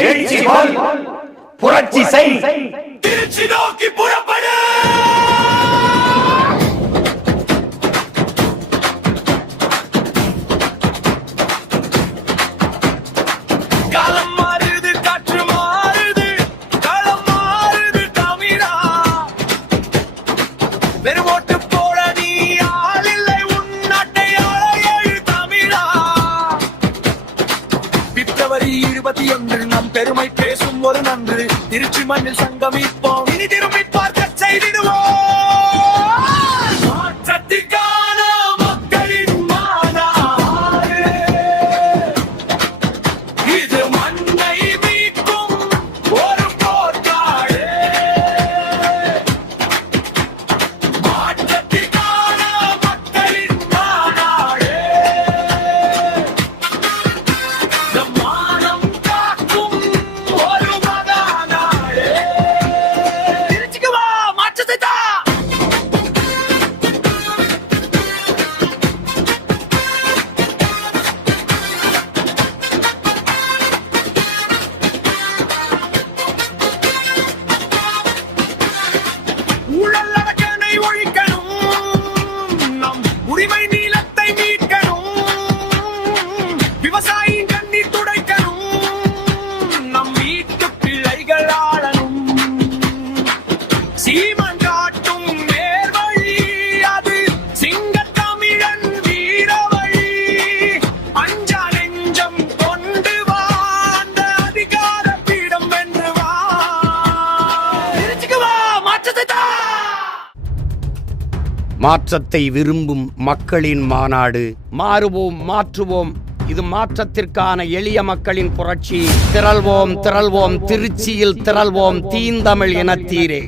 எழுச்சி போல் புரட்சி செய். திருச்சி நோக்கி புறப்படு. காலம் மாறுது, காற்று மாறுது, களம் மாறுது தமிழா. வெறும் ஓட்டு போட நீ ஆள் இல்லை, உன் நாட்டை ஆள எழு தமிழா. பிப்ரவரி 21 நம் பெருமை பேசும் ஒரு நன்று. திருச்சி மண்ணில் சங்கமிப்போம், இனி திரும்பி பார்க்க செய்திடுவோம். மாற்றத்திற்கான மக்களின் மாநாடு, இது மண்ணை மீட்கும் ஒரு போர்க்காடு. மாற்றத்திற்கான மக்களின் மாநாடு, நம் மானம் காக்கும் ஒரு மகாநாடு. திருச்சிக்கு வா, மாற்றத்தை தா. ஊழல் அடக்கனை ஒழிக்கணும், நம் உரிமை நீளத்தை மீட்கணும். விவசாயியின் கண்ணீர் துடைக்கணும், நம் வீட்டு பிள்ளைகள் ஆளணும். சீமான் காட்டும் நேர்வழி, அது சிங்கத்தமிழன் வீரவழி. அஞ்சா நெஞ்சம் கொண்டு வா, அந்த அதிகார பீடம் வென்று வா. திருச்சிக்கு வா, மாற்றத்தை தா. மாற்றத்தை விரும்பும் மக்களின் மாநாடு. மாறுவோம், மாற்றுவோம். இது மாற்றத்திற்கான எளிய மக்களின் புரட்சி. திரள்வோம், திரள்வோம், திருச்சியில் திரள்வோம், தீந்தமிழ் இனத்தீரே.